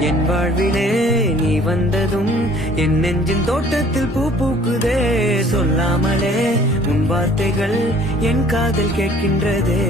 என் வாழ்விலே நீ வந்ததும் என் நெஞ்சின் தோட்டத்தில் பூ பூக்குதே. சொல்லாமலே உன் வார்த்தைகள் என் காதில் கேட்கின்றதே.